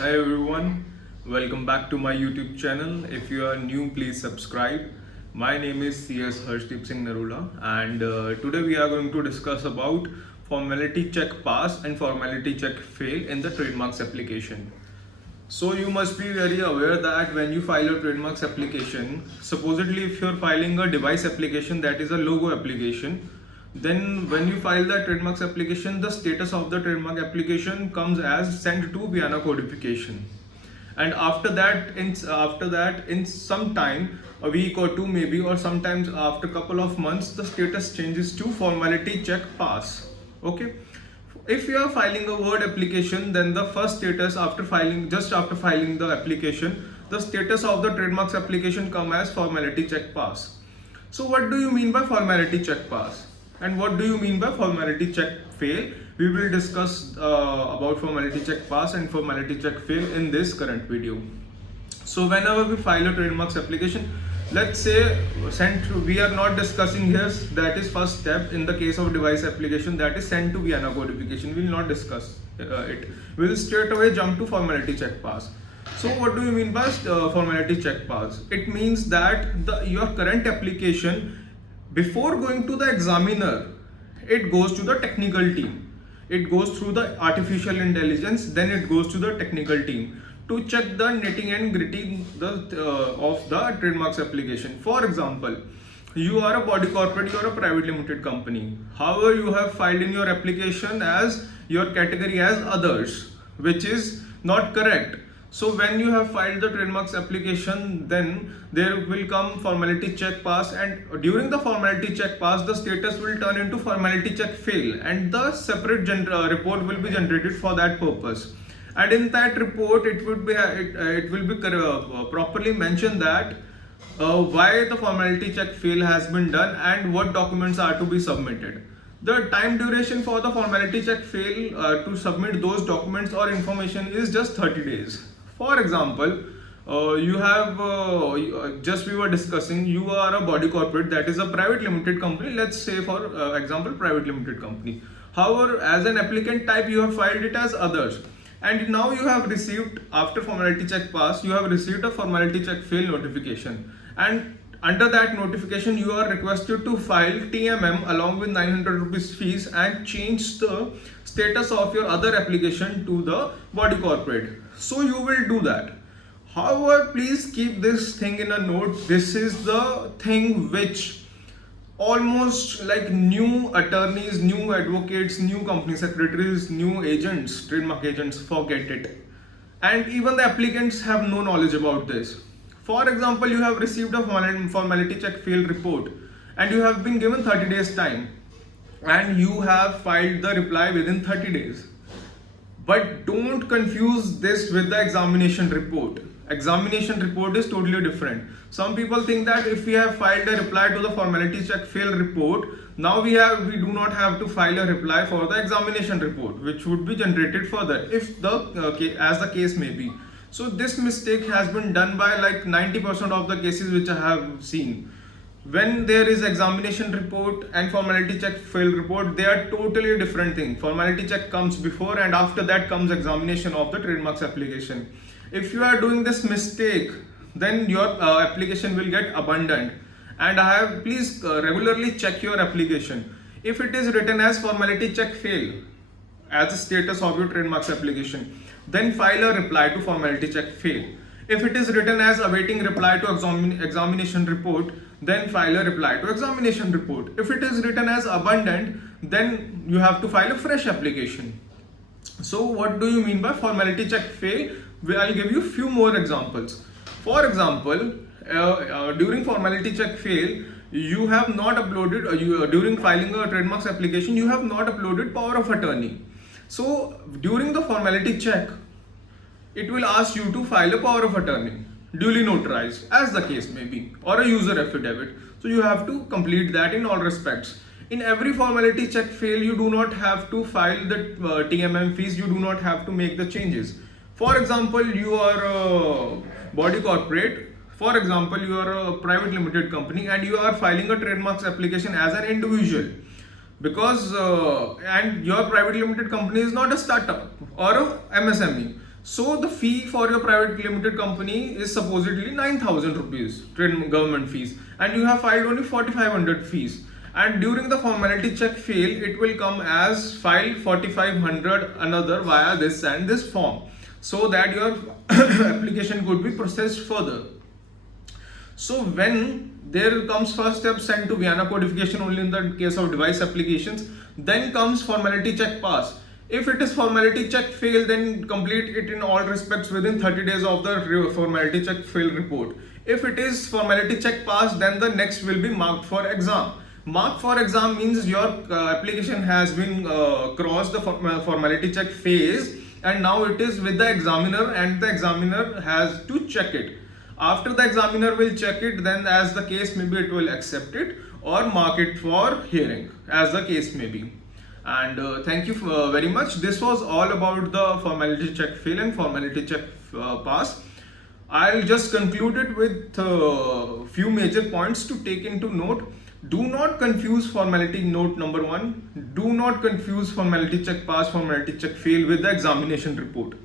Hi everyone, welcome back to my YouTube channel. If you are new, please subscribe. My name is CS Harshdeep Singh Narula, and today we are going to discuss about formality check pass and formality check fail in the trademarks application. So you must be very aware that when you file a trademarks application, supposedly if you're filing a device application, that is a logo application, then when you file the trademarks application, the status of the trademark application comes as sent to Vienna codification. And after that in some time, a week or two maybe, or sometimes after couple of months, the status changes to formality check pass. Okay. If you are filing a word application, then the first status just after filing the application, the status of the trademarks application come as formality check pass. So what do you mean by formality check pass? And what do you mean by formality check fail? We will discuss about formality check pass and formality check fail in this current video. So whenever we file a trademarks application, let's say we are not discussing here, that is first step in the case of device application, that is sent to Vienna codification. We will not discuss it. We will straight away jump to formality check pass. So what do you mean by formality check pass? It means that your current application, before going to the examiner, it goes to the technical team. It goes through the artificial intelligence, then it goes to the technical team to check the nitty and gritty of the trademarks application. For example, you are a body corporate, you are a private limited company. However, you have filed in your application as your category as others, which is not correct. So when you have filed the trademarks application, then there will come formality check pass, and during the formality check pass, the status will turn into formality check fail, and the separate report will be generated for that purpose. And in that report, it will be properly mentioned that why the formality check fail has been done and what documents are to be submitted. The time duration for the formality check fail to submit those documents or information is just 30 days. For example, we were discussing, you are a body corporate, that is a private limited company. Let's say for example, private limited company. However, as an applicant type, you have filed it as others. And now you have received, after formality check pass, you have received a formality check fail notification. And under that notification, you are requested to file TMM along with 900 rupees fees and change the status of your other application to the body corporate. So you will do that. However, please keep this thing in a note. This is the thing which almost like new attorneys, new advocates, new company secretaries, new agents, trademark agents forget it. And even the applicants have no knowledge about this. For example, you have received a formality check fail report and you have been given 30 days time and you have filed the reply within 30 days. But don't confuse this with the examination report. Examination report is totally different. Some people think that if we have filed a reply to the formality check fail report, now we do not have to file a reply for the examination report, which would be generated further if as the case may be. So this mistake has been done by like 90% of the cases which I have seen. When there is examination report and formality check fail report, they are totally different thing. Formality check comes before and after that comes examination of the trademarks application. If you are doing this mistake, then your application will get abandoned. And please regularly check your application. If it is written as formality check fail as a status of your trademarks application, then file a reply to formality check fail. If it is written as awaiting reply to examination report, then file a reply to examination report. If it is written as abandoned, then you have to file a fresh application. So what do you mean by formality check fail? I'll give you few more examples. For example, during formality check fail, you have not uploaded, during filing a trademarks application, you have not uploaded power of attorney. So during the formality check, it will ask you to file a power of attorney, duly notarized, as the case may be, or a user affidavit. So you have to complete that in all respects. In every formality check fail, you do not have to file the TMM fees, you do not have to make the changes. For example, you are a body corporate, for example, you are a private limited company and you are filing a trademarks application as an individual. Because and your private limited company is not a startup or a MSME. So the fee for your private limited company is supposedly 9,000 rupees, government fees, and you have filed only 4,500 fees. And during the formality check fail, it will come as file 4,500 another via this and this form, so that your application could be processed further. So when there comes first step sent to Vienna codification only in the case of device applications, then comes formality check pass. If it is formality check fail, then complete it in all respects within 30 days of the formality check fail report. If it is formality check pass, then the next will be marked for exam. Mark for exam means your application has been crossed the formality check phase, and now it is with the examiner, and the examiner has to check it. After the examiner will check it, then as the case may be, it will accept it or mark it for hearing, as the case may be. And thank you very much. This was all about the formality check fail and formality check pass. I'll just conclude it with a few major points to take into note. Do not confuse formality note number 1. Do not confuse formality check pass, formality check fail with the examination report.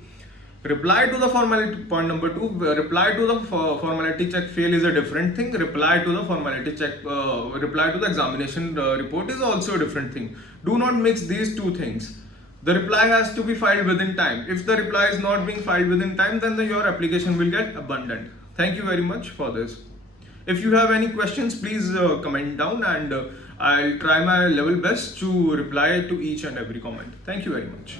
Reply to the formality, point number 2, reply to the formality check fail is a different thing. Reply to the formality check, reply to the examination report is also a different thing. Do not mix these two things. The reply has to be filed within time. If the reply is not being filed within time, then your application will get abandoned. Thank you very much for this. If you have any questions, please comment down, and I'll try my level best to reply to each and every comment. Thank you very much.